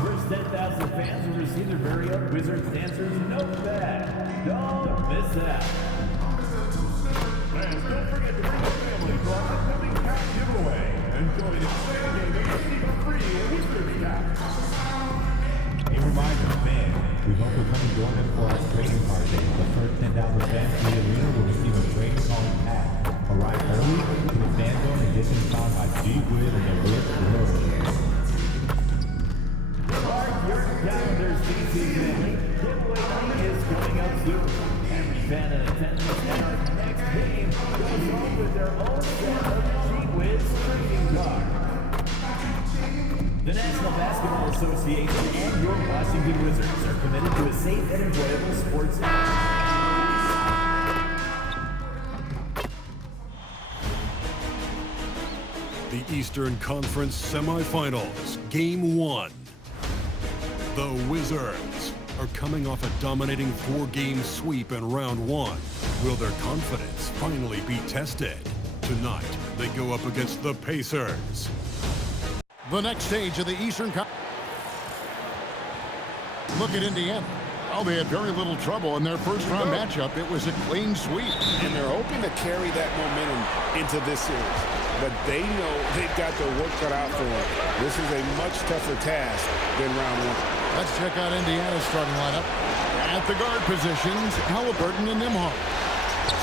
first 10,000 fans will receive their very own Wizards Dancers notepad. Don't miss out. Fans, don't forget to bring your family to our upcoming pack giveaway. Enjoy the exciting game of free Wizards Pack. A reminder, fans, we hope you'll come and join us for our trading card day. The first 10,000 fans in the arena will receive a trading card pack. Arrive early to the fan zone and get them signed by G Grid and the Blitz Road. Mark your calendars, DC family. Giveaway night is coming up soon. Every fan in attendance at our next game goes home with their own set of G-Wiz trading cards. The National Basketball Association and your Washington Wizards are committed to a safe and enjoyable sports experience. The Eastern Conference Semifinals, Game 1. The Wizards are coming off a dominating 4-game sweep in Round 1. Will their confidence finally be tested? Tonight, they go up against the Pacers. The next stage of the Eastern Conference. Look at Indiana. Oh, they had very little trouble in their first-round matchup. It was a clean sweep. And they're hoping to carry that momentum into this series. But they know they've got their work cut out for them. This is a much tougher task than Round 1. Let's check out Indiana's starting lineup. At the guard positions, Halliburton and Nembhard.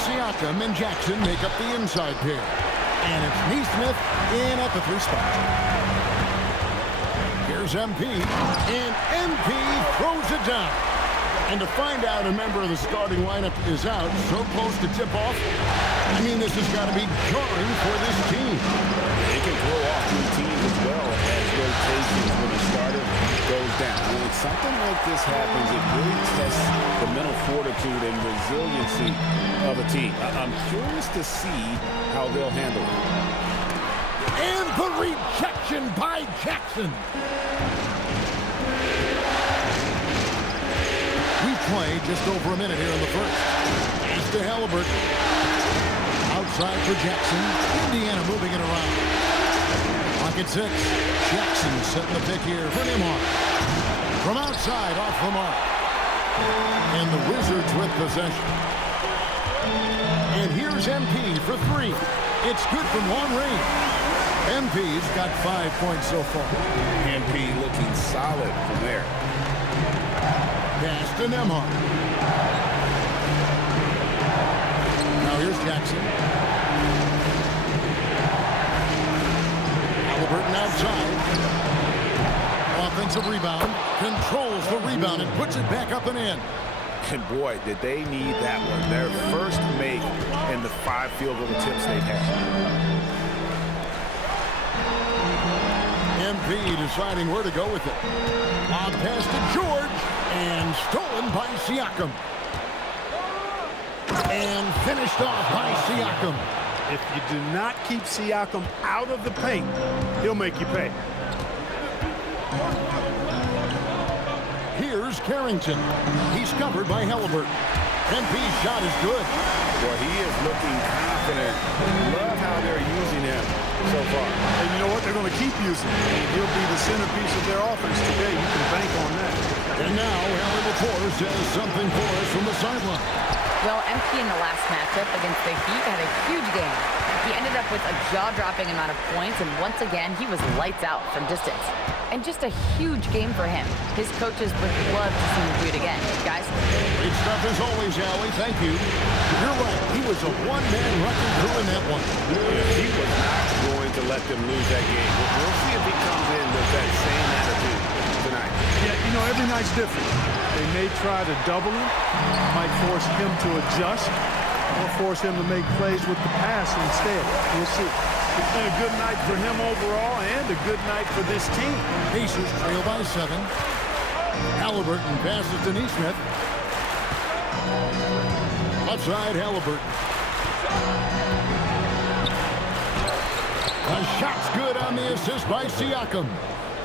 Siakam and Jackson make up the inside pair. And it's Neesmith in at the 3 spot. Here's MP, and MP throws it down. And to find out a member of the starting lineup is out so close to tip-off, I mean, this has got to be jarring for this team. They can throw off routines as well as rotations when the starter goes down. When something like this happens, it really tests the mental fortitude and resiliency of a team. I'm curious to see how they'll handle it. And the rejection by Jackson. We've played just over a minute here in the first. Pass to Halliburton. Outside for Jackson. Indiana moving it around. Pocket 6. Jackson setting the pick here for Nembhard. From outside, off the mark. And the Wizards with possession. And here's MP for 3. It's good from long range. MP's got 5 points so far. MP looking solid from there. Pass to Nembhard. Now here's Jackson. Halliburton outside. Offensive rebound. Controls the rebound and puts it back up and in. And boy, did they need that one. Their first make in the 5 field goal attempts they've had. MP deciding where to go with it. Lob pass to George. And stolen by Siakam. And finished off by Siakam. If you do not keep Siakam out of the paint, he'll make you pay. Here's Carrington. He's covered by Halliburton. MP's shot is good. Well, he is looking confident. Love how they're using him so far. And you know what? They're going to keep using him. He'll be the centerpiece of their offense today. You can bank on that. And now, Allie LaForce has something for us from the sideline. Well, MP in the last matchup against the Heat had a huge game. He ended up with a jaw-dropping amount of points, and once again, he was lights out from distance. And just a huge game for him. His coaches would love to see him do it again. Guys? Great stuff as always, Allie. Thank you. You're right. He was a one-man wrecking crew in that one. Yeah, he was not going to let them lose that game. We'll see if he comes in with that same attitude tonight. Yeah, you know, every night's different. They may try to double him, might force him to adjust, or force him to make plays with the pass instead. We'll see. It's been a good night for him overall and a good night for this team. Pacers trail by 7. Halliburton passes to Neesmith. Left side, Halliburton. The shot's good on the assist by Siakam.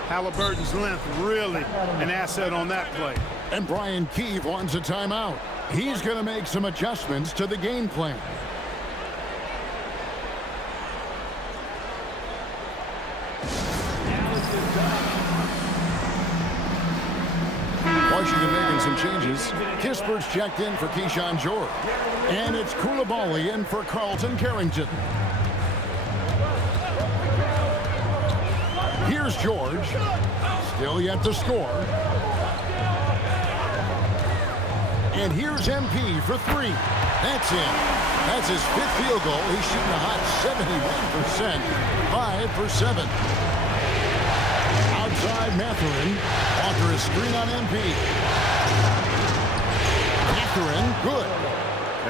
Halliburton's length really an asset on that play. And Brian Keefe wants a timeout. He's going to make some adjustments to the game plan. Washington making some changes. Kispert's checked in for Keyshawn George. And it's Koulibaly in for Carlton Carrington. Here's George. Still yet to score. And here's MP for three. That's in. That's his fifth field goal. He's shooting a hot 71%. 5 for 7. Outside Mathurin. Walker is screen on MP. Mathurin, good.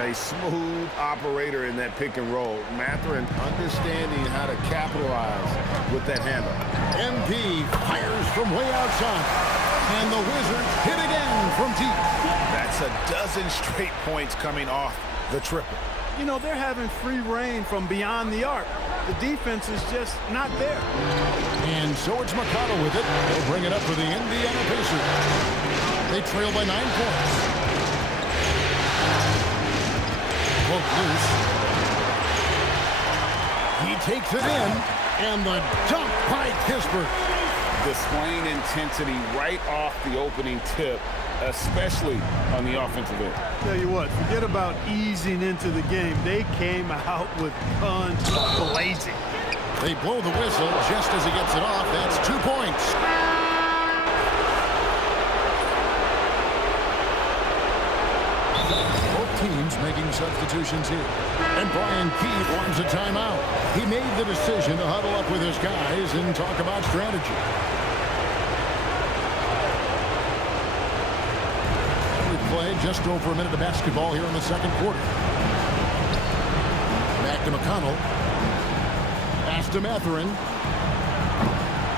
A smooth operator in that pick and roll. Mathurin understanding how to capitalize with that handle. MP fires from way outside. And the Wizards hit again from deep. That's a dozen straight points coming off the triple. You know, they're having free reign from beyond the arc. The defense is just not there. And so it's McConnell with it. They'll bring it up for the Indiana Pacers. They trail by 9 points. Poke loose. He takes it in. And the dunk by Kispert. Displaying intensity right off the opening tip, especially on the offensive end. Tell you what, forget about easing into the game. They came out with guns blazing. They blow the whistle just as he gets it off. That's 2 points. Both teams making substitutions here. And Brian Keith wants a timeout. He made the decision to huddle up with his guys and talk about strategy. We've played just over a minute of basketball here in the second quarter. Back to McConnell. Pass to Mathurin.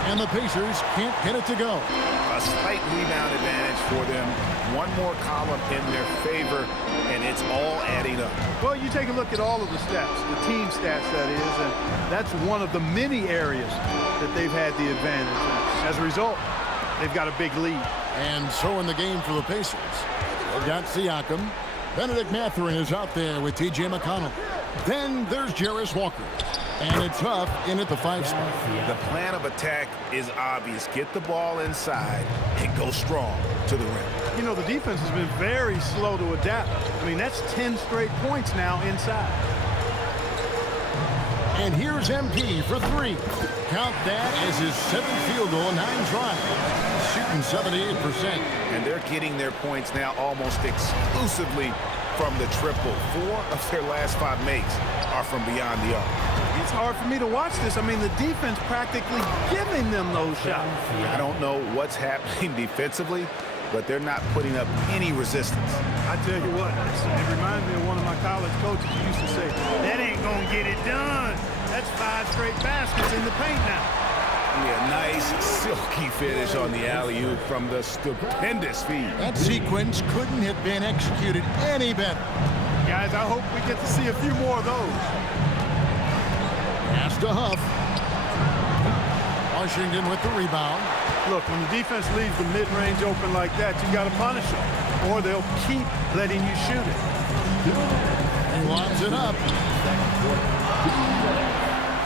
And the Pacers can't get it to go. A slight rebound advantage for them. One more column in their favor, and it's all adding up. Well, you take a look at all of the stats, the team stats, that is, and that's one of the many areas that they've had the advantage. And as a result, they've got a big lead. And so in the game for the Pacers, they've got Siakam. Benedict Mathurin is out there with T.J. McConnell. Then there's Jarris Walker. And it's tough in at the 5 spot. The plan of attack is obvious. Get the ball inside and go strong to the rim. You know, the defense has been very slow to adapt. I mean, that's 10 straight points now inside. And here's MP for 3. Count that as his 7th field goal in 9 tries. Shooting 78%. And they're getting their points now almost exclusively from the triple. 4 of their last 5 makes are from beyond the arc. It's hard for me to watch this. I mean, the defense practically giving them those shots. I don't know what's happening defensively, but they're not putting up any resistance. I tell you what, it reminds me of one of my college coaches who used to say, that ain't gonna get it done. That's 5 straight baskets in the paint now. Yeah, nice silky finish on the alley-oop from the stupendous feed. That sequence couldn't have been executed any better. Guys, I hope we get to see a few more of those. Pass to Huff. Washington with the rebound. Look, when the defense leaves the mid-range open like that, you got to punish them, or they'll keep letting you shoot it. He lobs it up.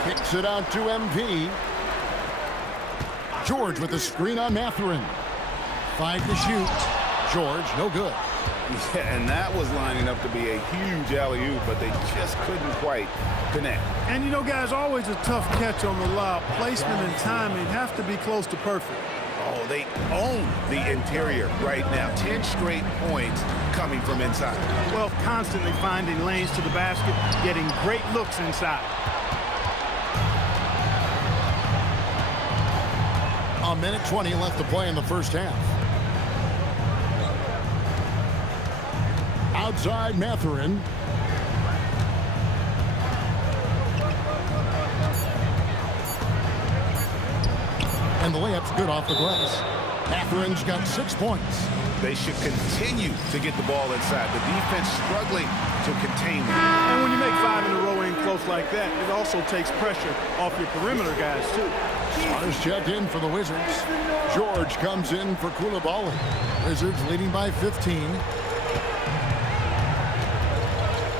Kicks it out to MP. George with the screen on Mathurin. 5 to shoot. George, no good. Yeah, and that was lining up to be a huge alley-oop, but they just couldn't quite connect. And you know, guys, always a tough catch on the lob. Placement and timing have to be close to perfect. Oh, they own the interior right now. 10 straight points coming from inside. Well, constantly finding lanes to the basket, getting great looks inside. A minute 20 left to play in the first half. Outside Mathurin. And the layup's good off the glass. Mathurin's got 6 points. They should continue to get the ball inside. The defense struggling to contain them. And when you make 5 in a row in close like that, it also takes pressure off your perimeter guys, too. Starters checked in for the Wizards. George comes in for Koulibaly. Wizards leading by 15.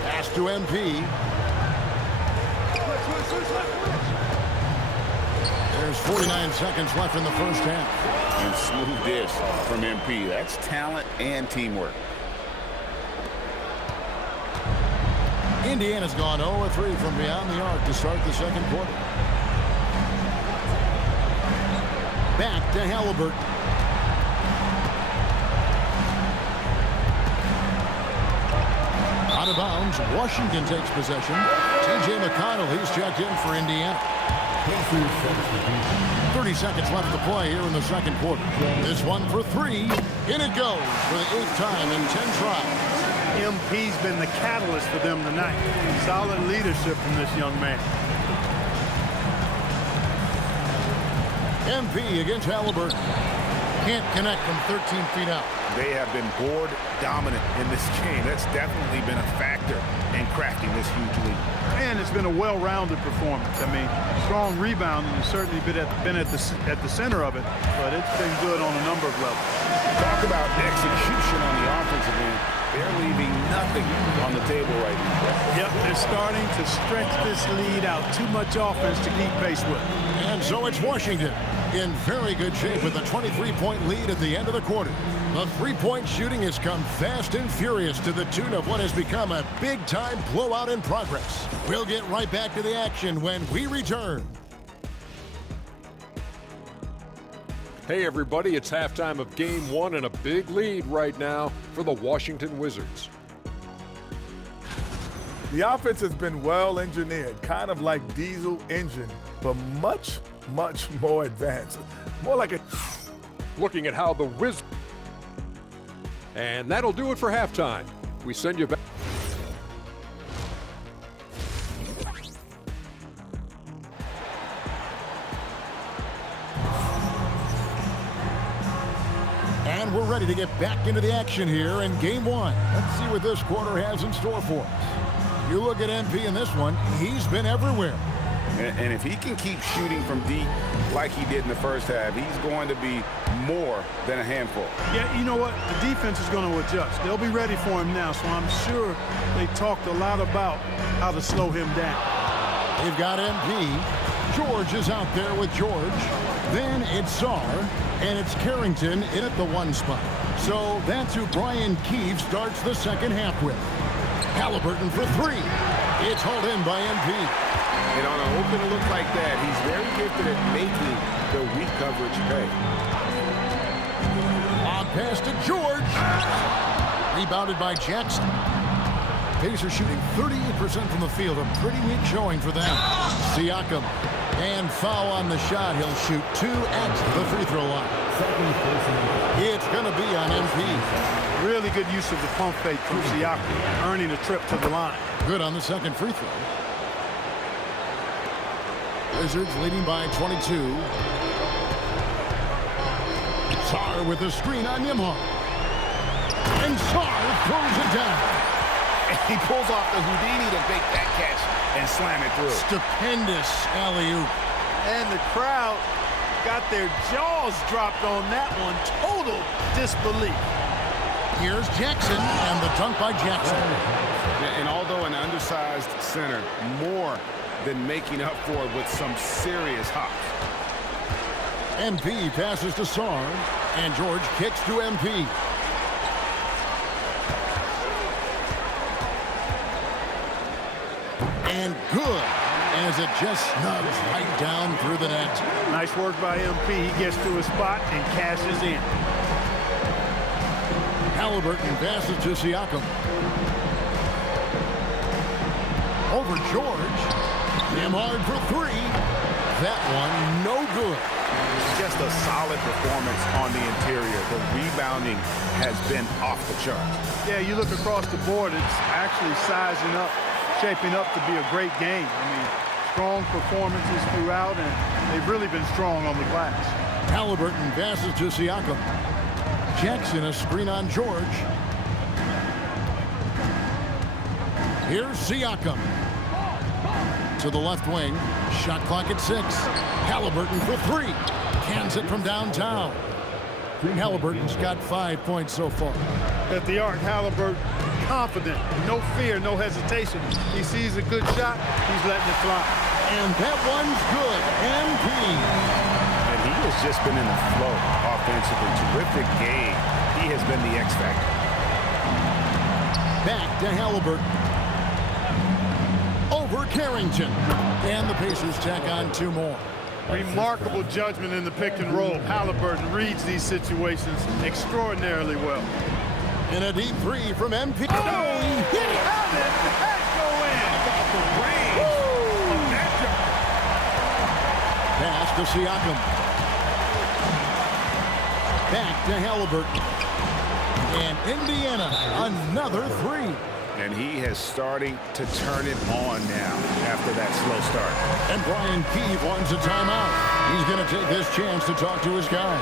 Pass to MP. There's 49 seconds left in the first half. And smooth dish from MP. That's talent and teamwork. Indiana's gone 0-3 from beyond the arc to start the second quarter. Back to Halliburton. Out of bounds, Washington takes possession. T.J. McConnell, he's checked in for Indiana. 30 seconds left to play here in the second quarter. This one for three. In it goes for the 8th time in 10 tries. MP's been the catalyst for them tonight. Solid leadership from this young man. MP against Halliburton. Can't connect from 13 feet out. They have been board dominant in this game. That's definitely been a factor in cracking this huge lead. And it's been a well-rounded performance. I mean, strong rebounding has certainly been at the center of it, but it's been good on a number of levels. Talk about execution on the offensive end. They're leaving nothing on the table right now. Yep, they're starting to stretch this lead out. Too much offense to keep pace with. And so it's Washington in very good shape with a 23-point lead at the end of the quarter. The three-point shooting has come fast and furious to the tune of what has become a big-time blowout in progress. We'll get right back to the action when we return. Hey everybody, it's halftime of game one and a big lead right now for the Washington Wizards. The offense has been well engineered, kind of like diesel engine, but much, much more advanced. More like a... Looking at how the Wizards... And that'll do it for halftime. We send you back... And we're ready to get back into the action here in game one. Let's see what this quarter has in store for us. You look at MP in this one, he's been everywhere. And if he can keep shooting from deep like he did in the first half, he's going to be more than a handful. Yeah, you know what? The defense is going to adjust. They'll be ready for him now, so I'm sure they talked a lot about how to slow him down. They've got MP. George is out there with George. Then it's Sarr, and it's Carrington in at the one spot. So that's who Brian Keefe starts the second half with. Halliburton for three. It's hauled in by MP. And on an open look like that, he's very gifted at making the weak coverage pay. Long pass to George. Rebounded by Jackson. Pacers shooting 38% from the field. A pretty weak showing for them. Siakam. And foul on the shot. He'll shoot two at the free throw line. It's going to be on MP. Really good use of the pump fake from Siakam, earning a trip to the line. Good on the second free throw. Wizards leading by 22. Sarr with a screen on Nimhar. And Sarr throws it down. And he pulls off the Houdini to make that catch and slam it through. Stupendous alley-oop. And the crowd got their jaws dropped on that one. Total disbelief. Here's Jackson, and the dunk by Jackson. And although an undersized center, more than making up for it with some serious hops. MP passes to Sarr, and George kicks to MP. And good, as it just snugs right down through the net. Nice work by MP. He gets to his spot and cashes in. Halliburton passes to Siakam. Over George. Nimhard for three. That one no good. Just a solid performance on the interior. The rebounding has been off the charts. Yeah, you look across the board, it's actually sizing up, shaping up to be a great game. I mean, strong performances throughout, and they've really been strong on the glass. Halliburton passes to Siakam. Jackson a screen on George. Here's Siakam. To the left wing. Shot clock at 6. Halliburton for three. Cans it from downtown. Halliburton's got 5 points so far. At the arc, Halliburton confident, no fear, no hesitation. He sees a good shot, he's letting it fly. And that one's good. MP. And he has just been in the flow offensively. Terrific game. He has been the X factor. Back to Halliburton. Over Carrington. And the Pacers tack on 2 more. Remarkable judgment in the pick and roll. Halliburton reads these situations extraordinarily well. And a deep 3 from MP. Oh, he hit it! How did that go in? The range of that jump. Pass to Siakam. Back to Halliburton. And Indiana, another 3. And he is starting to turn it on now after that slow start. And Brian Keefe wants a timeout. He's going to take this chance to talk to his guy.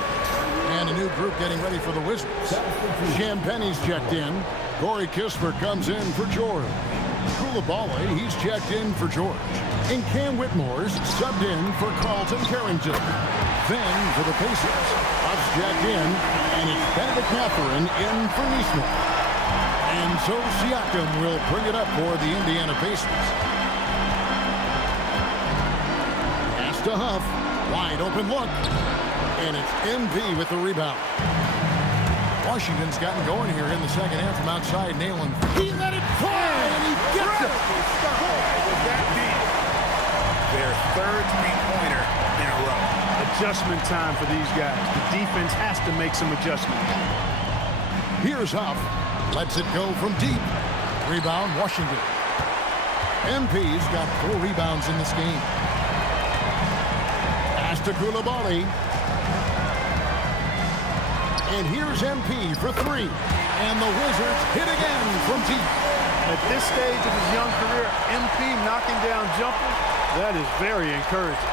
And a new group getting ready for the Wizards. Champagne's checked in. Corey Kispert comes in for George. Koulibaly, he's checked in for George. And Cam Whitmore's subbed in for Carlton Carrington. Then for the Pacers, Huff's checked in, and it's Benedict Mathurin in for Neesmith. And so Siakam will bring it up for the Indiana Pacers. Pass to Huff. Wide open look. And it's MP with the rebound. Washington's gotten going here in the second half from outside. Nalen. He let it fly, and he gets it. Was that deep? Their third three-pointer in a row. Adjustment time for these guys. The defense has to make some adjustments. Here's Huff. Lets it go from deep. Rebound, Washington. MP's got 4 rebounds in this game. Pass to Koulibaly. And here's MP for 3. And the Wizards hit again from deep. At this stage of his young career, MP knocking down jumpers, that is very encouraging.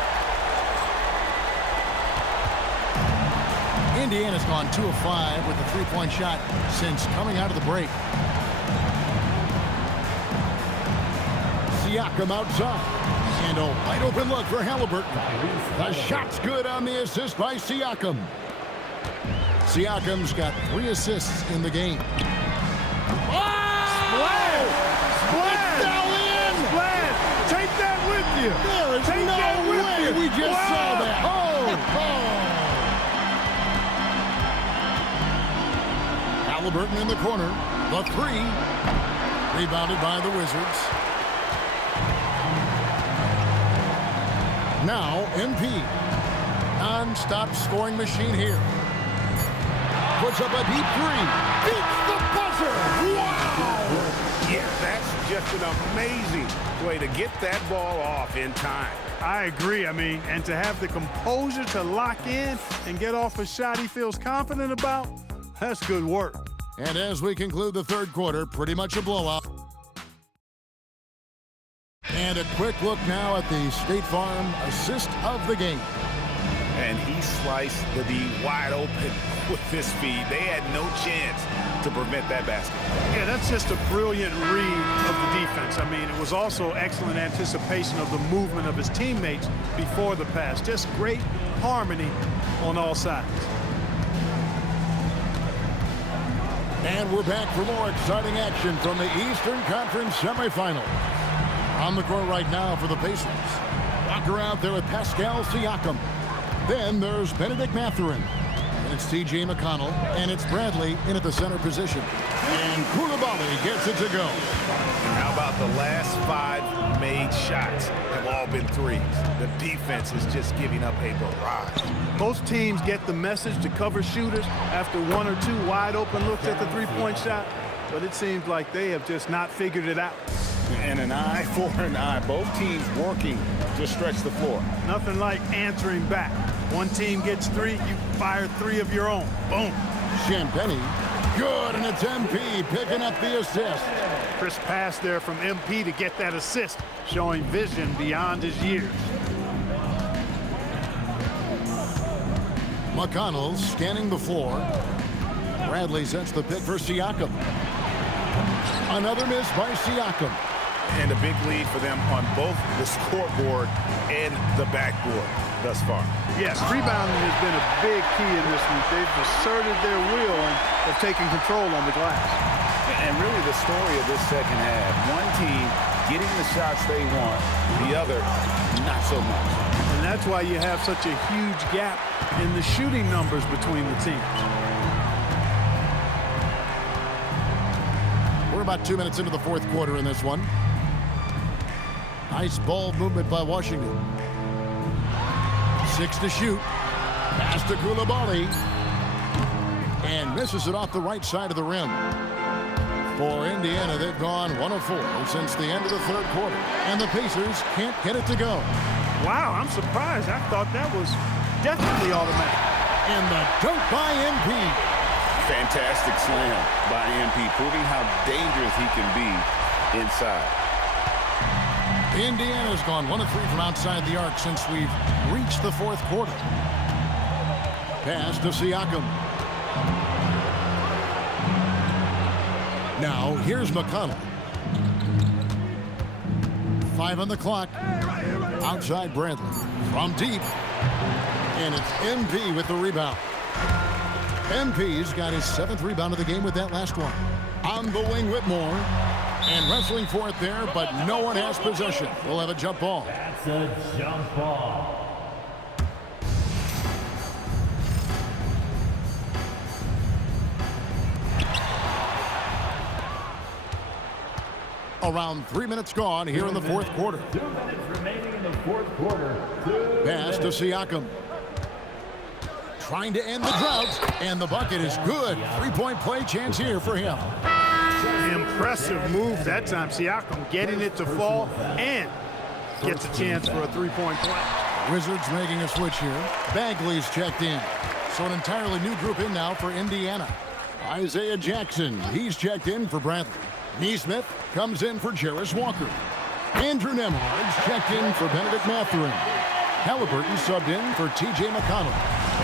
Indiana's gone 2 of 5 with the 3-point shot since coming out of the break. Siakam outside. And a wide open look for Halliburton. The shot's good on the assist by Siakam. Siakam's got 3 assists in the game. Oh! Splash! Splash! It's now in! Splash! Take that with you! There is Take no that with way you. we just saw that. Halliburton in the corner. The 3. Rebounded by the Wizards. Now MP. Non-stop scoring machine here. Puts up a deep 3. Beats the buzzer. Wow! Yeah, that's just an amazing way to get that ball off in time. I agree. I mean, and to have the composure to lock in and get off a shot he feels confident about, that's good work. And as we conclude the third quarter, pretty much a blowout. And a quick look now at the State Farm assist of the game. And he sliced the D wide open with his speed. They had no chance to prevent that basket. Yeah, that's just a brilliant read of the defense. I mean, it was also excellent anticipation of the movement of his teammates before the pass. Just great harmony on all sides. And we're back for more exciting action from the Eastern Conference semifinals. On the court right now for the Pacers. Walker out there with Pascal Siakam. Then there's Benedict Mathurin. And it's T.J. McConnell. And it's Bradley in at the center position. And Koulibaly gets it to go. How about the last 5 made shots have all been threes? The defense is just giving up a barrage. Most teams get the message to cover shooters after 1 or 2 wide open looks at the three-point shot, but it seems like they have just not figured it out. And an eye for an eye. Both teams working to stretch the floor. Nothing like answering back. One team gets 3, you fire 3 of your own. Boom. Champagnie. Good, and it's MP picking up the assist. Crisp pass there from MP to get that assist, showing vision beyond his years. McConnell scanning the floor. Bradley sets the pick for Siakam. Another miss by Siakam. And a big lead for them on both the scoreboard and the backboard thus far. Yes, rebounding has been a big key in this week. They've asserted their will and have taken control on the glass. And really the story of this second half, one team getting the shots they want, the other not so much. And that's why you have such a huge gap in the shooting numbers between the teams. We're about 2 minutes into the fourth quarter in this one. Nice ball movement by Washington. 6 to shoot. Pass to Koulibaly. And misses it off the right side of the rim. For Indiana, they've gone 1 of 4 since the end of the third quarter. And the Pacers can't get it to go. Wow, I'm surprised. I thought that was definitely automatic. And the dunk by MP. Fantastic slam by MP, proving how dangerous he can be inside. Indiana's gone 1 of 3 from outside the arc since we've reached the fourth quarter. Pass to Siakam. Now, here's McConnell. 5 on the clock. Outside Bradley. From deep. And it's MP with the rebound. MP's got his 7th rebound of the game with that last one. On the wing, Whitmore. And wrestling for it there, but no one has possession. We'll have a jump ball. That's a jump ball. Around 3 minutes gone here in the fourth quarter. 2 minutes remaining in the fourth quarter. Pass to Siakam. Trying to end the drought, and the bucket is good. 3-point play chance here for him. Impressive move that time. Siakam getting it to fall and gets a chance for a 3-point play. Wizards making a switch here. Bagley's checked in. So an entirely new group in now for Indiana. Isaiah Jackson, he's checked in for Bradley. Neesmith comes in for Jarris Walker. Andrew Nembhard's checked in for Benedict Mathurin. Halliburton subbed in for T.J. McConnell.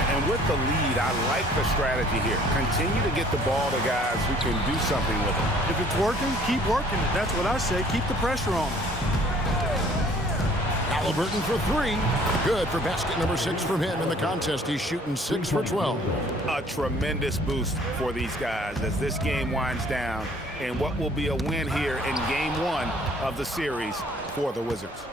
And with the lead, I like the strategy here. Continue to get the ball to guys who can do something with it. If it's working, keep working it. That's what I say. Keep the pressure on. Halliburton for 3. Good for basket number 6 from him in the contest. He's shooting 6 for 12. A tremendous boost for these guys as this game winds down and what will be a win here in game 1 of the series for the Wizards.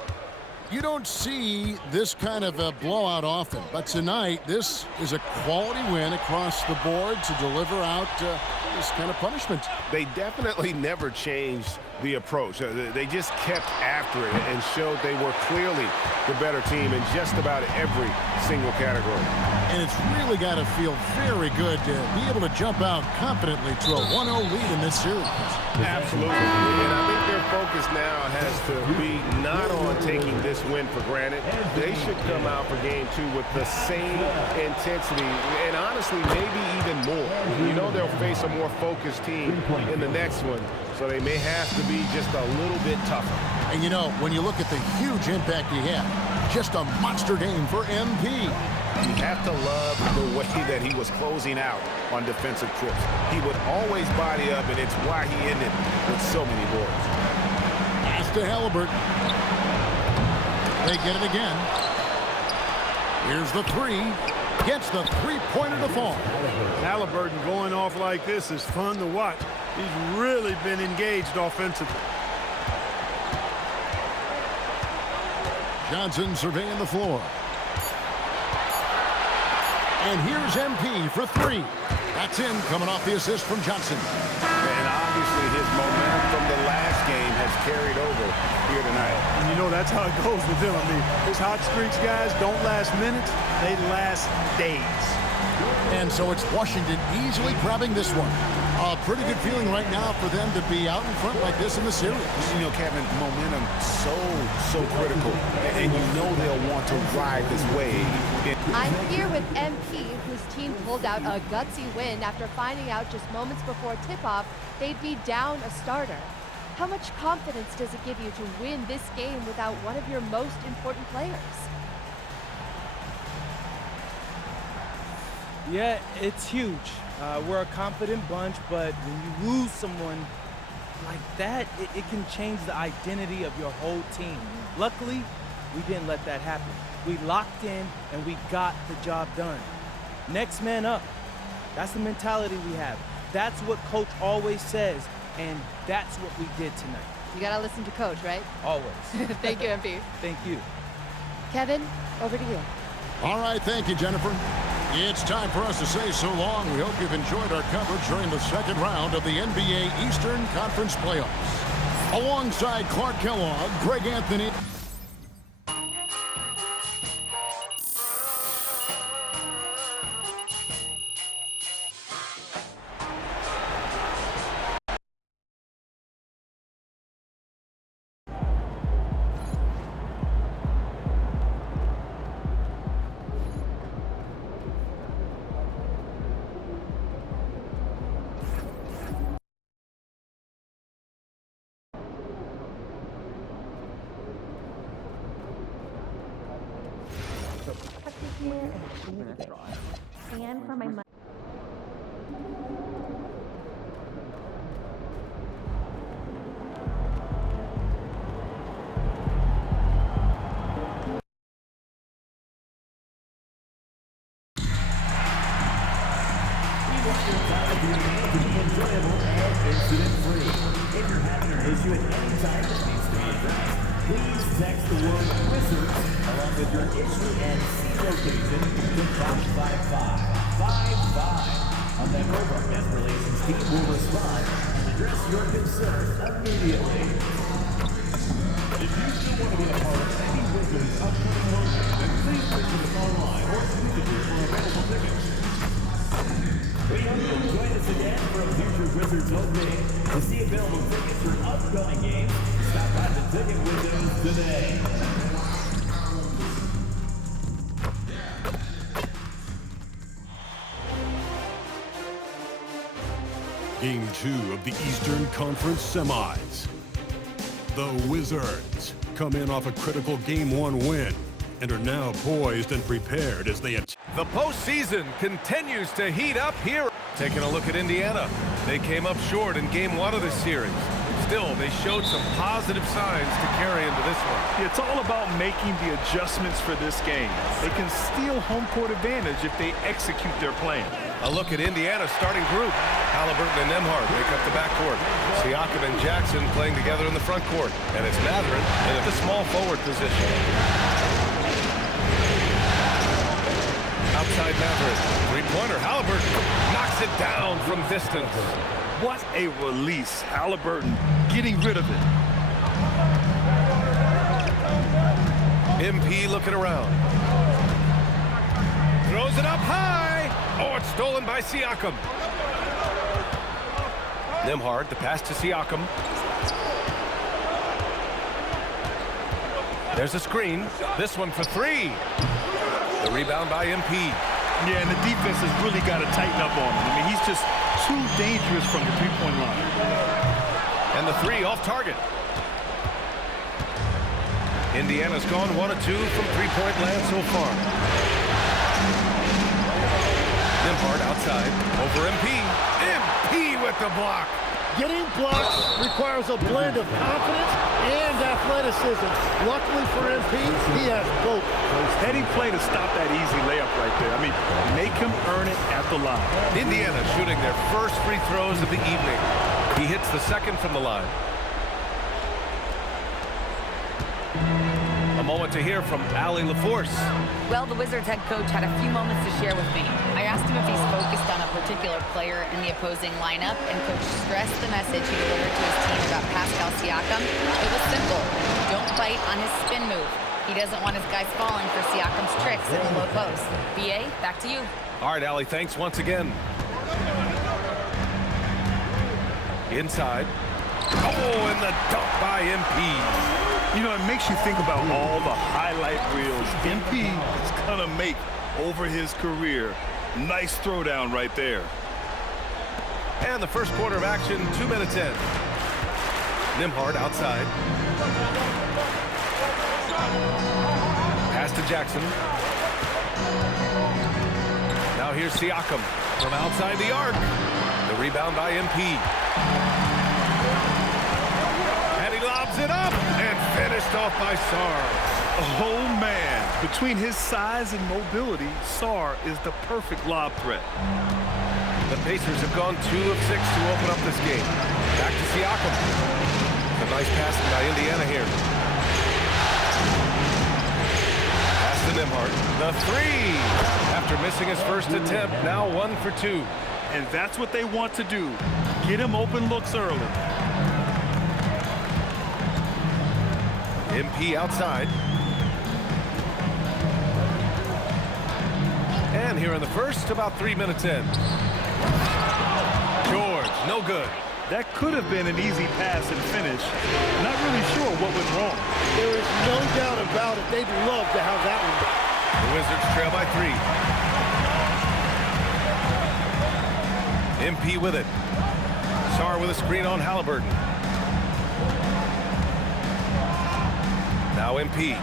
You don't see this kind of a blowout often, but tonight this is a quality win across the board to deliver out this kind of punishment. They definitely never changed the approach. They just kept after it and showed they were clearly the better team in just about every single category. And it's really got to feel very good to be able to jump out confidently to a 1-0 lead in this series. Absolutely. And I think their focus now has to be not on taking this win for granted. They should come out for game 2 with the same intensity and honestly maybe even more. You know they'll face a more focused team in the next one, so they may have to be just a little bit tougher. And you know, when you look at the huge impact he had, just a monster game for MP. You have to love the way that he was closing out on defensive trips. He would always body up, and it's why he ended with so many boards. Pass to Halliburton. They get it again. Here's the 3. Gets the 3-pointer to fall. Halliburton going off like this is fun to watch. He's really been engaged offensively. Johnson surveying the floor. And here's MP for 3. That's in, coming off the assist from Johnson. And obviously his momentum from the last game has carried over here tonight. And you know that's how it goes with him. I mean, his hot streaks, guys, don't last minutes. They last days. And so it's Washington easily grabbing this one. A pretty good feeling right now for them to be out in front like this in the series. You know, Kevin, momentum so critical. And you know they'll want to ride this wave. I'm here with MP, whose team pulled out a gutsy win after finding out just moments before tip-off they'd be down a starter. How much confidence does it give you to win this game without one of your most important players? Yeah, it's huge. We're a confident bunch, but when you lose someone like that, it can change the identity of your whole team. Luckily, we didn't let that happen. We locked in and we got the job done. Next man up. That's the mentality we have. That's what Coach always says, and that's what we did tonight. You gotta listen to coach, right? Always. Thank you, MP. Thank you. Kevin, over to you. All right, thank you, Jennifer. It's time for us to say so long. We hope you've enjoyed our coverage during the second round of the NBA Eastern Conference Playoffs. Alongside Clark Kellogg, Greg Anthony. And for my money. Incident-free. If you're having an issue at any time that needs to be addressed, please text the word Wizards along with your issue and seat location to 55555. A member of our guest relations team will respond and address your concern immediately. If you still want to be a part of any Wizards upcoming home game, then please visit the phone line or signature for available tickets. We hope you'll join us again for a future Wizards home game. To see available tickets for upcoming games, stop by the ticket windows today. Game 2 of the Eastern Conference Semis. The Wizards come in off a critical Game 1 win and are now poised and prepared as they attack. The postseason continues to heat up here. Taking a look at Indiana. They came up short in Game 1 of this series. Still, they showed some positive signs to carry into this one. It's all about making the adjustments for this game. They can steal home court advantage if they execute their plan. A look at Indiana's starting group. Halliburton and Nembhard make up the backcourt. Siakam and Jackson playing together in the front court. And it's Mathurin in the small forward position. Outside Mathurin. Three-pointer. Halliburton knocks it down from distance. What a release. Halliburton getting rid of it. MP looking around. Throws it up high. Oh, it's stolen by Siakam. Nembhard, the pass to Siakam. There's a screen. This one for three. The rebound by MP. Yeah, and the defense has really got to tighten up on him. I mean, he's just too dangerous from the three-point line. And the three off target. Indiana's gone 1 of 2 from three-point land so far. Nembhard outside, over MP. MP with the block. Getting blocks requires a blend of confidence and athleticism. Luckily for MP, he has both. Heady play to stop that easy layup right there. I mean, make him earn it at the line. Indiana shooting their first free throws of the evening. He hits the second from the line. A moment to hear from Allie LaForce. Well, the Wizards head coach had a few moments to share with me. I asked him if he's focused on a particular player in the opposing lineup, and coach stressed the message he delivered to his team about Pascal Siakam. It was simple. Don't bite on his spin move. He doesn't want his guys falling for Siakam's tricks in the low post. BA, back to you. All right, Allie, thanks once again. Inside. Oh, and the dunk by MP. You know, it makes you think about all the highlight reels MP is going to make over his career. Nice throwdown right there. And the first quarter of action, 2 minutes in. Nembhard outside. Pass to Jackson. Now here's Siakam from outside the arc. The rebound by MP. And he lobs it up and finished off by Sarr. Oh, man. Between his size and mobility, Sarr is the perfect lob threat. The Pacers have gone 2 of 6 to open up this game. Back to Siakam. The Nice passing by Indiana here. Pass to Nimhart. The three. After missing his first attempt, now 1 for 2. And that's what they want to do. Get him open looks early. MP outside. And here in the first, about 3 minutes in. George, no good. That could have been an easy pass and finish. Not really sure what went wrong. There is no doubt about it. They'd love to have that one back. The Wizards trail by 3. MP with it. Sarr with a screen on Halliburton. Now MP.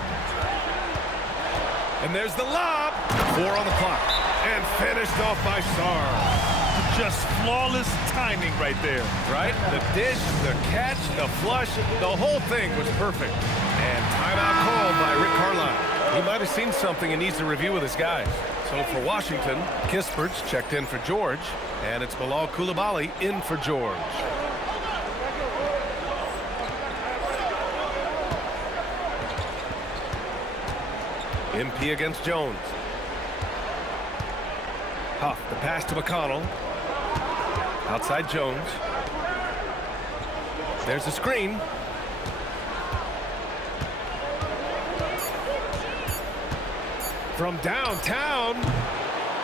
And there's the lob. 4 on the clock. And finished off by Sarr. Just flawless timing right there. Right? The dish, the catch, the flush, the whole thing was perfect. And timeout called by Rick Carlisle. He might have seen something and needs to review with his guys. So for Washington, Kispert's checked in for George. And it's Bilal Coulibaly in for George. MP against Jones. Huff, the pass to McConnell. Outside Jones. There's the screen. From downtown.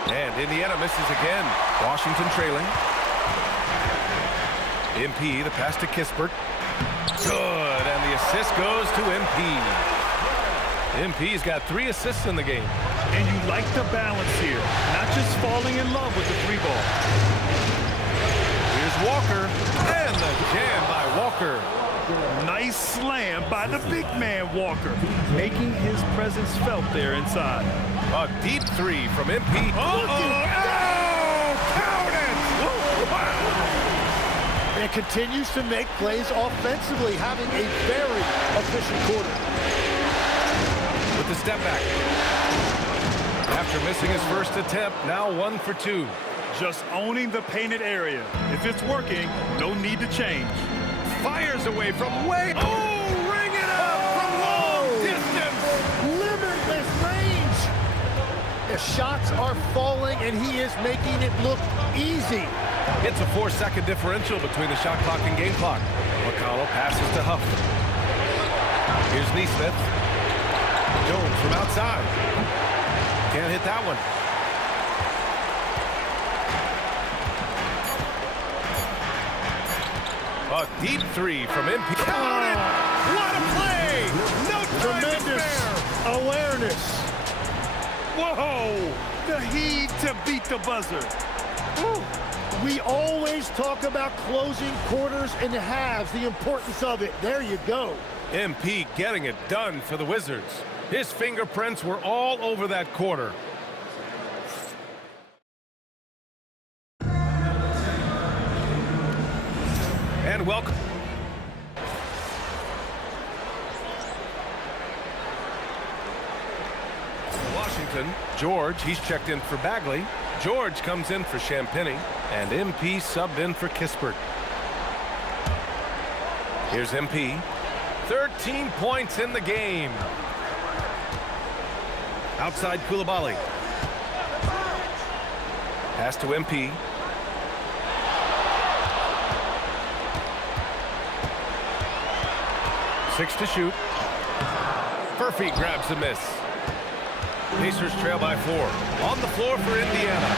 And Indiana misses again. Washington trailing. MP, the pass to Kispert. Good, and the assist goes to MP. MP's got 3 assists in the game. And you like the balance here. Not just falling in love with the 3 ball. Here's Walker. And the jam by Walker. Nice slam by the big man Walker. Making his presence felt there inside. A deep 3 from MP. Oh, count it! Wow. And continues to make plays offensively, having a very efficient quarter. With the step back. After missing his first attempt, now 1 for 2. Just owning the painted area. If it's working, no need to change. Fires away from way. Oh, ring it up from long distance. Limitless range. The shots are falling, and he is making it look easy. It's a 4-second differential between the shot clock and game clock. McConnell passes to Huff. Here's Neesmith. Jones from outside. Can't hit that one. A deep 3 from MP. Count it! What a play! No time Tremendous to spare. awareness. Whoa! The heat to beat the buzzer. Woo. We always talk about closing quarters and halves, the importance of it. There you go. MP getting it done for the Wizards. His fingerprints were all over that quarter. And welcome. Washington, George, he's checked in for Bagley. George comes in for Champagny, and MP subbed in for Kispert. Here's MP. 13 points in the game. Outside Coulibaly. Pass to MP. Six to shoot. Murphy grabs the miss. Pacers trail by 4. On the floor for Indiana.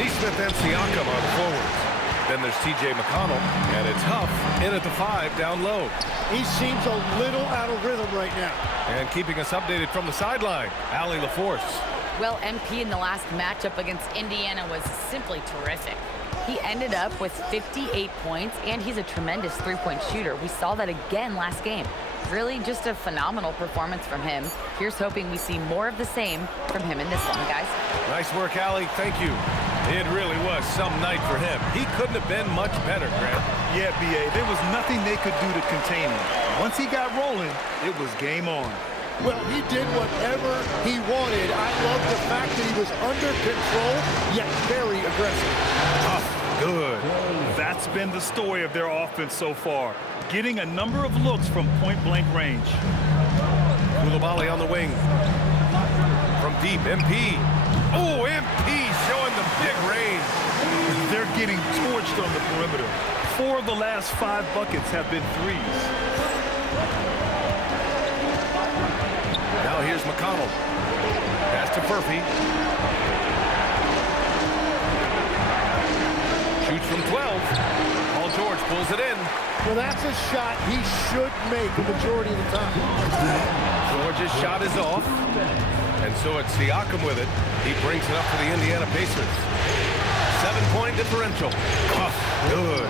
Neesmith and Siakam are the forwards. Then there's TJ McConnell, and it's Huff in at the 5 down low. He seems a little out of rhythm right now. And keeping us updated from the sideline, Allie LaForce. Well, MP in the last matchup against Indiana was simply terrific. He ended up with 58 points, and he's a tremendous three-point shooter. We saw that again last game. Really just a phenomenal performance from him. Here's hoping we see more of the same from him in this one, guys. Nice work, Allie. Thank you. It really was some night for him. He couldn't have been much better, Grant. Yeah, B.A., there was nothing they could do to contain him. Once he got rolling, it was game on. Well, he did whatever he wanted. I love the fact that he was under control, yet very aggressive. Tough. Good. That's been the story of their offense so far, getting a number of looks from point-blank range. Koulibaly on the wing. From deep, MP. Oh, MP showing the big range. They're getting torched on the perimeter. 4 of the last 5 buckets have been threes. Now here's McConnell. Pass to Furphy. Shoots from 12. Paul George pulls it in. Well, that's a shot he should make the majority of the time. George's shot is off. And so it's Siakam with it. He brings it up for the Indiana Pacers. 7-point differential. Oh, good.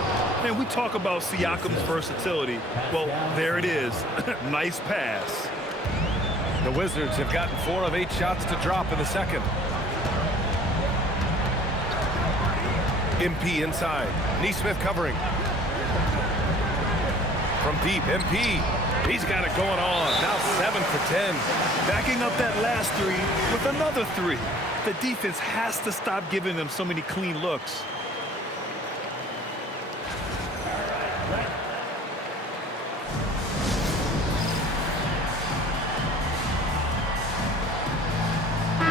And we talk about Siakam's versatility. Well, there it is. Nice pass. The Wizards have gotten 4 of 8 shots to drop in the second. MP inside. Neesmith covering. From deep, MP. He's got it going on. Now 7 for 10. Backing up that last 3 with another 3. The defense has to stop giving them so many clean looks.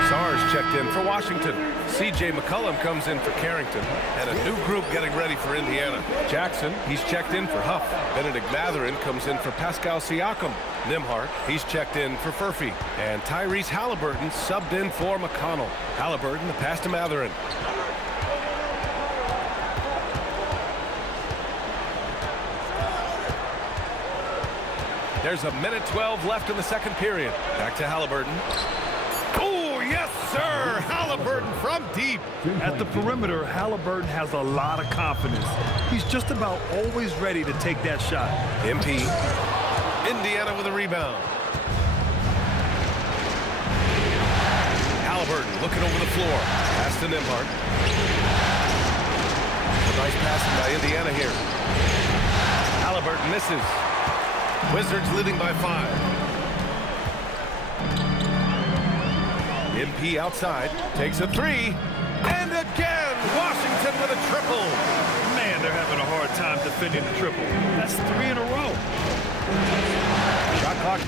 Sars checked in for Washington. C.J. McCollum comes in for Carrington. And a new group getting ready for Indiana. Jackson, he's checked in for Huff. Benedict Mathurin comes in for Pascal Siakam. Nimhart, he's checked in for Furphy. And Tyrese Halliburton subbed in for McConnell. Halliburton, the pass to Mathurin. There's a minute 12 left in the second period. Back to Halliburton. Oh, yes, sir! Halliburton from deep. At the perimeter, Halliburton has a lot of confidence. He's just about always ready to take that shot. MP. Indiana with a rebound. Halliburton looking over the floor. Pass to Nimhart. Nice passing by Indiana here. Halliburton misses. Wizards leading by 5. MP outside, takes a 3, and again, Washington with a triple. Man, they're having a hard time defending the triple. That's 3 in a row. Shot clock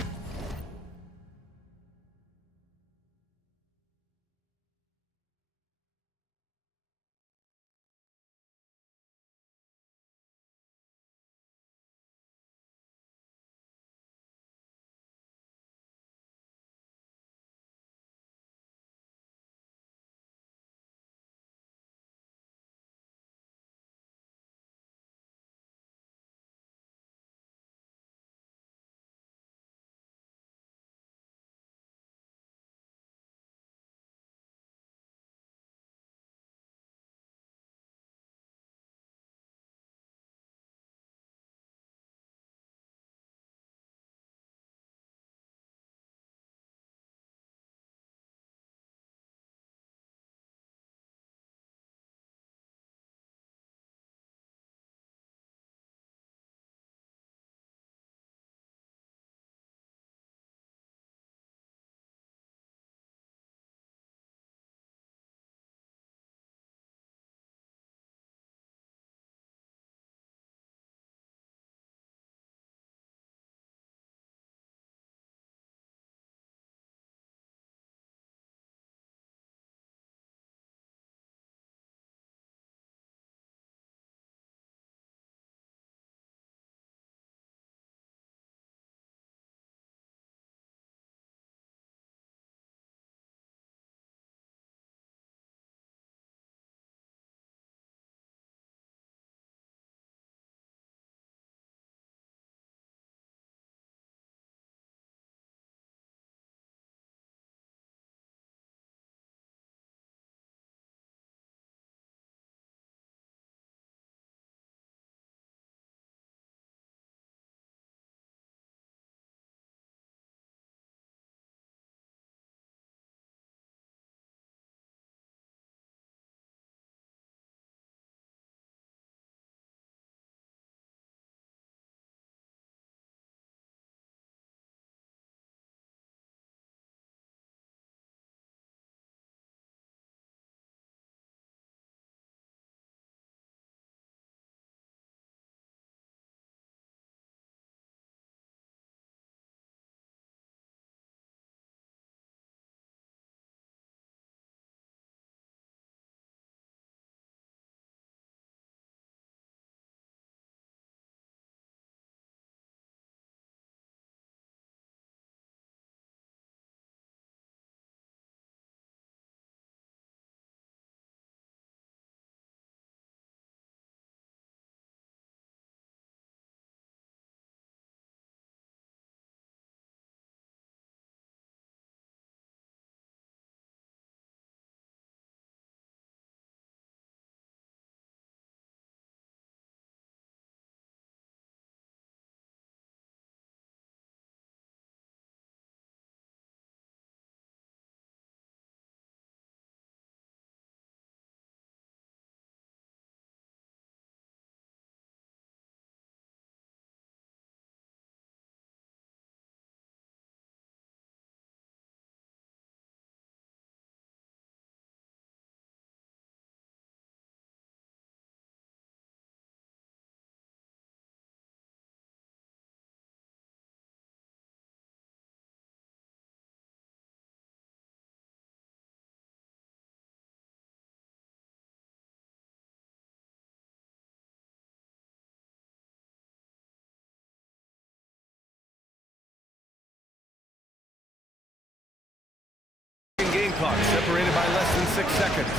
clock separated by less than 6 seconds.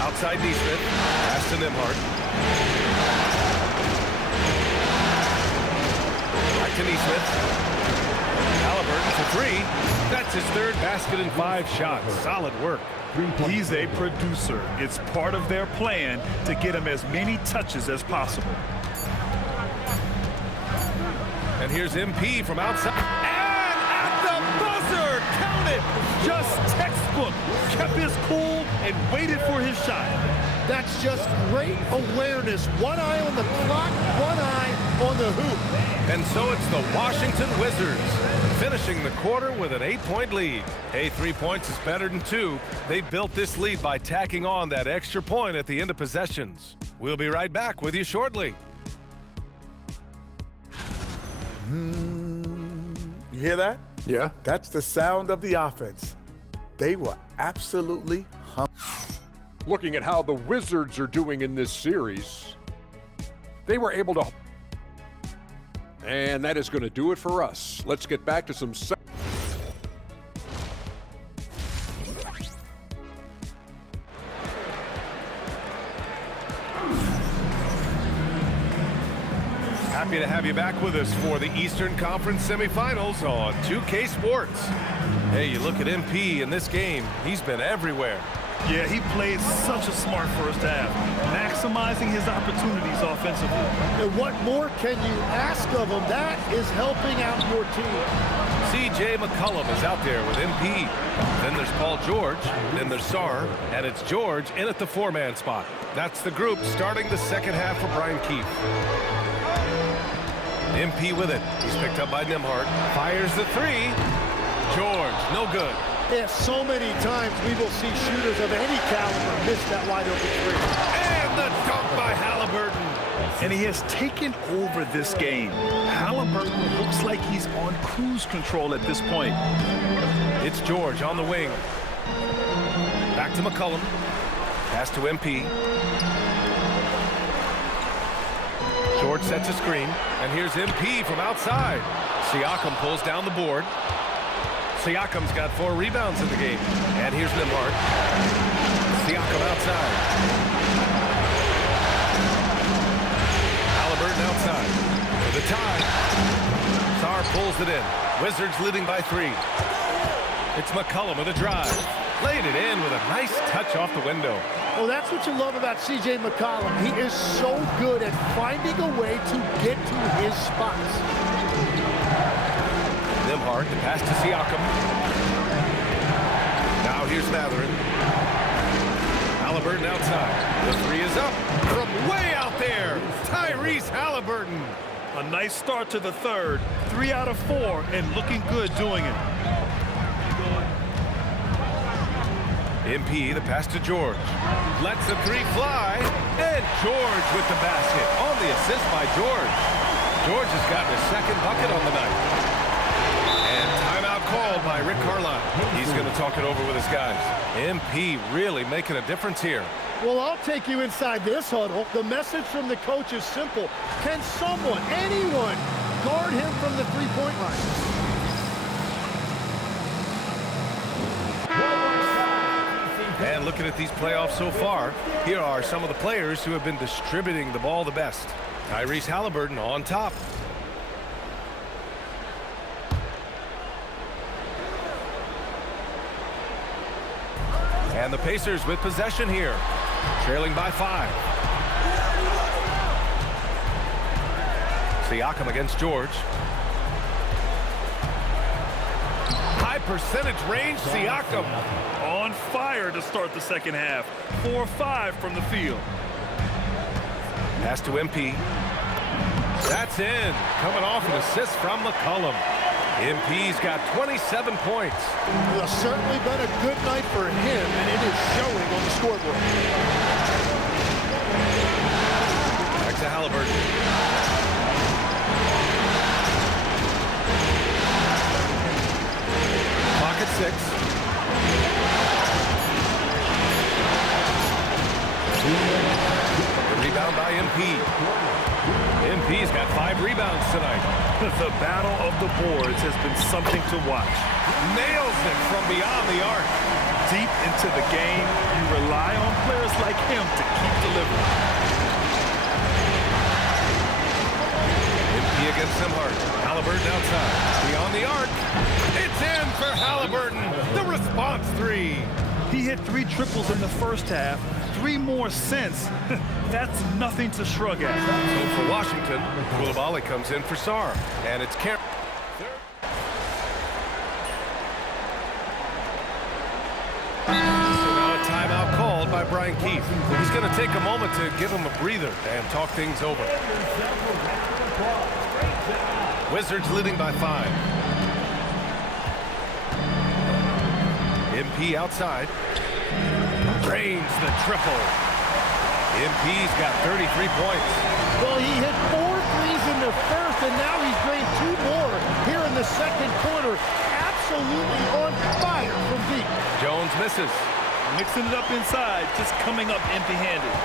Outside Neesmith. Pass to Nembhard. Back to Neesmith. Halliburton for three. That's his third basket in 5 shots. Solid work. He's a producer. It's part of their plan to get him as many touches as possible. And here's MP from outside. And at the buzzer! Count it! Just textbook. Kept his cool and waited for his shot. That's just great awareness. One eye on the clock, one eye on the hoop. And so it's the Washington Wizards finishing the quarter with an 8-point lead. Hey, 3 points is better than 2. They built this lead by tacking on that extra point at the end of possessions. We'll be right back with you shortly. You hear that? Yeah. That's the sound of the offense. They were absolutely Looking at how the Wizards are doing in this series, they were able to. And that is going to do it for us. Let's get back to some. Happy to have you back with us for the Eastern Conference semifinals on 2K Sports. Hey, you look at MP in this game, he's been everywhere. Yeah, he played such a smart first half, maximizing his opportunities offensively. And what more can you ask of him? That is helping out your team. C.J. McCollum is out there with MP. Then there's Paul George, then there's Sarr, and it's George in at the 4-man spot. That's the group starting the second half for Brian Keefe. MP with it. He's picked up by Nembhard. Fires the three. George, no good. Yeah, so many times we will see shooters of any caliber miss that wide open three. And the dunk by Halliburton. And he has taken over this game. Halliburton looks like he's on cruise control at this point. It's George on the wing. Back to McCollum. Pass to MP. George sets a screen. And here's MP from outside. Siakam pulls down the board. Siakam's got 4 rebounds in the game. And here's Nembhard. Siakam outside. Halliburton outside. For the tie. Sarr pulls it in. Wizards leading by 3. It's McCollum with a drive. Laid it in with a nice touch off the window. Well, that's what you love about C.J. McCollum. He is so good at finding a way to get to his spots. Nembhard, the pass to Siakam. Now here's Mathurin. Halliburton outside. The 3 is up from way out there. Tyrese Halliburton. A nice start to the third. 3 out of 4 and looking good doing it. MP, the pass to George. Lets the 3 fly. And George with the basket. On the assist by George. George has gotten a second bucket on the night. And timeout called by Rick Carlisle. He's going to talk it over with his guys. MP really making a difference here. Well, I'll take you inside this huddle. The message from the coach is simple. Can someone, anyone, guard him from the three-point line? And looking at these playoffs so far, here are some of the players who have been distributing the ball the best. Tyrese Halliburton on top. And the Pacers with possession here, trailing by 5. Siakam against George. High percentage range, Siakam. On fire to start the second half. 4-5 from the field. Pass to MP. That's in. Coming off an assist from McCollum. MP's got 27 points. Well, certainly been a good night for him, and it is showing on the scoreboard. Back to Halliburton. Clock at 6. The rebound by MP. MP's got 5 rebounds tonight. The battle of the boards has been something to watch. Nails it from beyond the arc. Deep into the game, you rely on players like him to keep delivering. MP against Simhart. Halliburton outside. Beyond the arc. It's in for Halliburton. The response three. He hit 3 triples in the first half, 3 more since. That's nothing to shrug at. So for Washington, Koulibaly comes in for Sarr. And it's Cam. So now a timeout called by Brian Keefe. He's going to take a moment to give him a breather and talk things over. Wizards leading by 5. MP outside. Drains the triple. MP's got 33 points. Well, he hit 4 threes in the first, and now he's drained 2 more here in the second quarter. Absolutely on fire from deep. Jones misses. Mixing it up inside, just coming up empty-handed.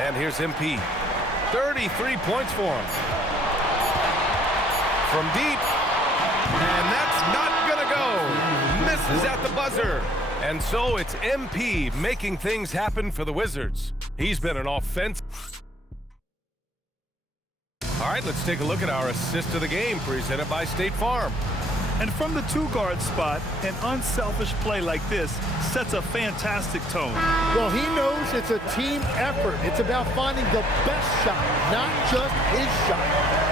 And here's MP. 33 points for him. From deep. And that's not going to go. Misses at the buzzer. And so it's MP making things happen for the Wizards. He's been an offense. All right, let's take a look at our assist of the game presented by State Farm. And from the 2-guard spot, an unselfish play like this sets a fantastic tone. Well, he knows it's a team effort. It's about finding the best shot, not just his shot.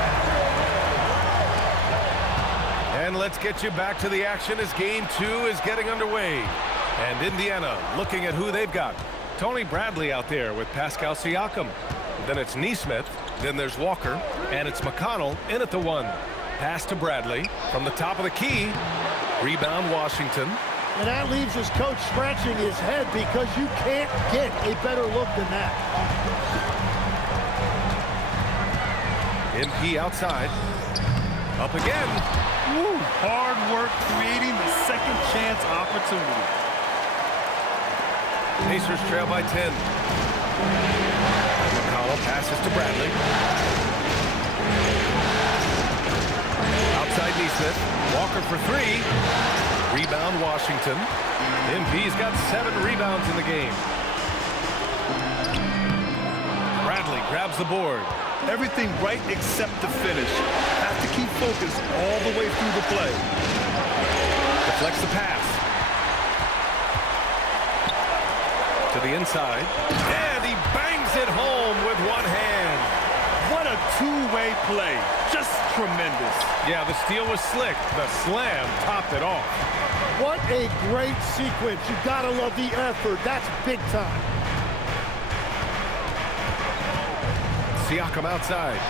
And let's get you back to the action as game 2 is getting underway. And Indiana looking at who they've got. Tony Bradley out there with Pascal Siakam. Then it's Neesmith. Then there's Walker. And it's McConnell in at the 1. Pass to Bradley from the top of the key. Rebound Washington. And that leaves his coach scratching his head because you can't get a better look than that. MP outside. Up again. Woo, hard work creating the second chance opportunity. Pacers trail by 10. McConnell passes to Bradley. Outside Neesmith. Walker for 3. Rebound Washington. MP's got 7 rebounds in the game. Bradley grabs the board. Everything right except the finish. Have to keep focused all the way through the play. Deflects the pass. To the inside. And he bangs it home with one hand. What a two-way play. Just tremendous. Yeah, the steal was slick. The slam topped it off. What a great sequence. You gotta love the effort. That's big time. Siakam outside.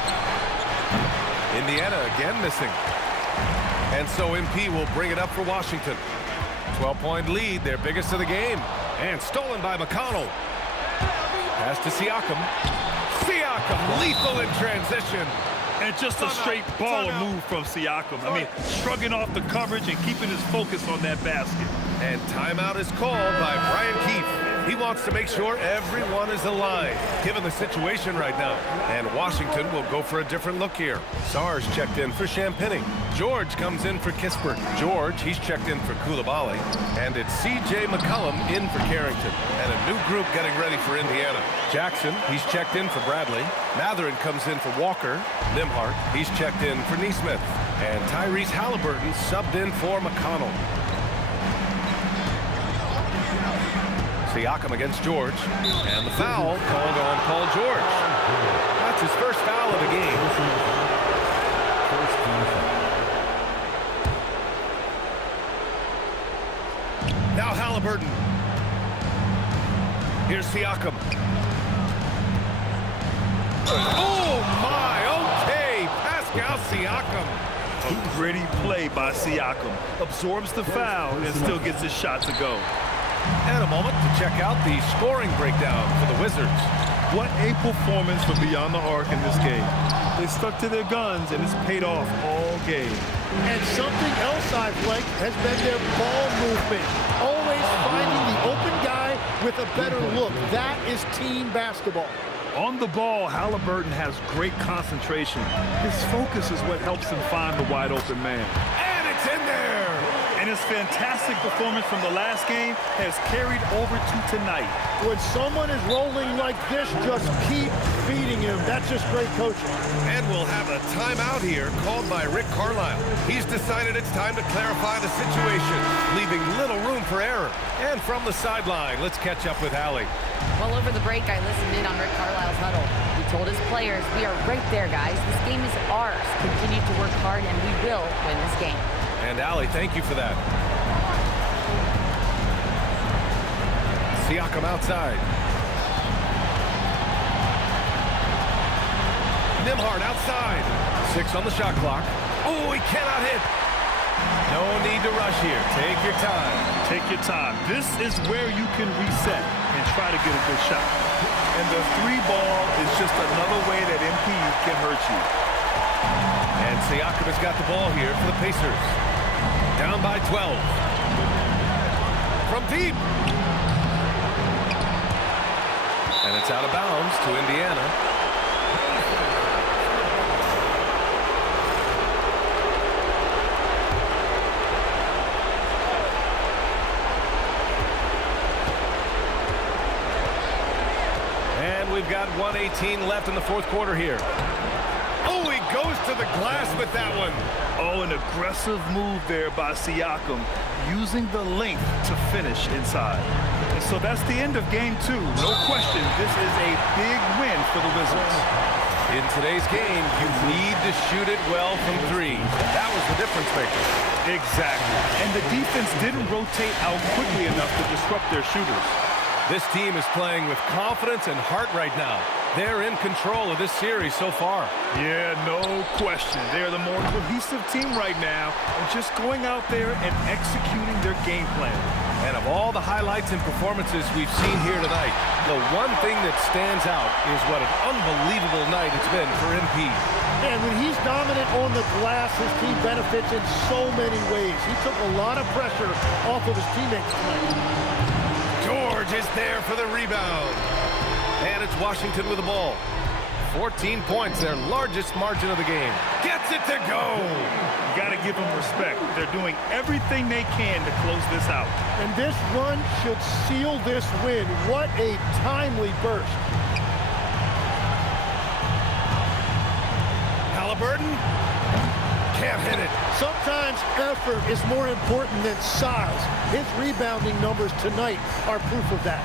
Indiana again missing. And so MP will bring it up for Washington. 12-point lead, their biggest of the game. And stolen by McConnell. Pass to Siakam. Siakam lethal in transition. And just a straight baller move from Siakam. I mean, shrugging off the coverage and keeping his focus on that basket. And timeout is called by Brian Keefe. He wants to make sure everyone is aligned, given the situation right now. And Washington will go for a different look here. Sarr's checked in for Champagny. George comes in for Kispert. George, he's checked in for Koulibaly. And it's C.J. McCollum in for Carrington. And a new group getting ready for Indiana. Jackson, he's checked in for Bradley. Matherin comes in for Walker. Nimhart, he's checked in for Neesmith. And Tyrese Halliburton subbed in for McConnell. Siakam against George. And the foul called on Paul George. That's his first foul of the game. Now Halliburton. Here's Siakam. Oh my, okay. Pascal Siakam. A gritty play by Siakam. Absorbs the foul and still gets his shot to go. And a moment to check out the scoring breakdown for the Wizards. What a performance from beyond the arc in this game. They stuck to their guns, and it's paid off all game. And something else I've liked has been their ball movement. Always finding the open guy with a better look. That is team basketball. On the ball, Halliburton has great concentration. His focus is what helps him find the wide open man. And it's in there! And his fantastic performance from the last game has carried over to tonight. When someone is rolling like this, just keep feeding him. That's just great coaching. And we'll have a timeout here called by Rick Carlisle. He's decided it's time to clarify the situation, leaving little room for error. And from the sideline, let's catch up with Allie. Well, over the break, I listened in on Rick Carlisle's huddle. He told his players, we are right there, guys. This game is ours. Continue to work hard, and we will win this game. And Allie, thank you for that. Siakam outside. Nimhard outside. 6 on the shot clock. Oh, he cannot hit. No need to rush here. Take your time. Take your time. This is where you can reset and try to get a good shot. And the 3-ball is just another way that MP can hurt you. And Siakam has got the ball here for the Pacers. Down by 12. From deep. And it's out of bounds to Indiana. And we've got 1:18 left in the fourth quarter here. Oh, he goes to the glass with that one. Oh, an aggressive move there by Siakam, using the length to finish inside. And so that's the end of game 2. No question, this is a big win for the Wizards. In today's game, you need to shoot it well from 3. That was the difference maker. Exactly. And the defense didn't rotate out quickly enough to disrupt their shooters. This team is playing with confidence and heart right now. They're in control of this series so far. Yeah, no question. They're the more cohesive team right now, and just going out there and executing their game plan. And of all the highlights and performances we've seen here tonight, the one thing that stands out is what an unbelievable night it's been for MP. And when he's dominant on the glass, his team benefits in so many ways. He took a lot of pressure off of his teammates tonight. George is there for the rebound. And it's Washington with the ball. 14 points, their largest margin of the game. Gets it to go. You got to give them respect. They're doing everything they can to close this out. And this run should seal this win. What a timely burst. Halliburton can't hit it. Sometimes effort is more important than size. His rebounding numbers tonight are proof of that.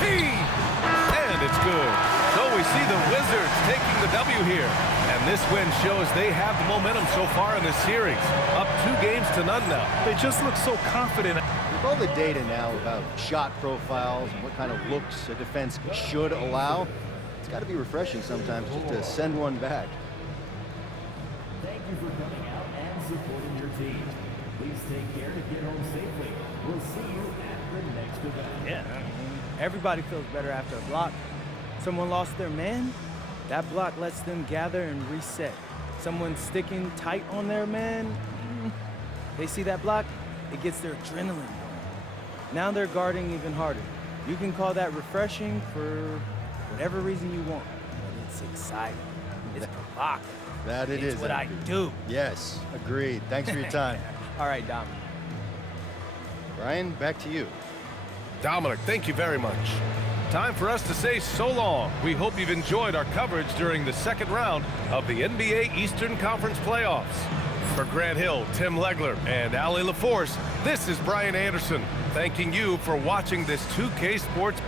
And it's good. So we see the Wizards taking the W here. And this win shows they have the momentum so far in this series. Up 2-0 now. They just look so confident. With all the data now about shot profiles and what kind of looks a defense should allow, it's got to be refreshing sometimes just to send one back. Thank you for coming out and supporting your team. Please take care to get home safely. We'll see you at the next event. Yeah. Everybody feels better after a block. Someone lost their man, that block lets them gather and reset. Someone sticking tight on their man, they see that block, it gets their adrenaline going. Now they're guarding even harder. You can call that refreshing for whatever reason you want, but it's exciting. It's provocative. That it is. It's what I do. Yes, agreed. Thanks for your time. All right, Dom. Brian, back to you. Dominic, thank you very much. Time for us to say so long. We hope you've enjoyed our coverage during the second round of the NBA Eastern Conference playoffs. For Grant Hill, Tim Legler, and Allie LaForce, this is Brian Anderson, thanking you for watching this 2K Sports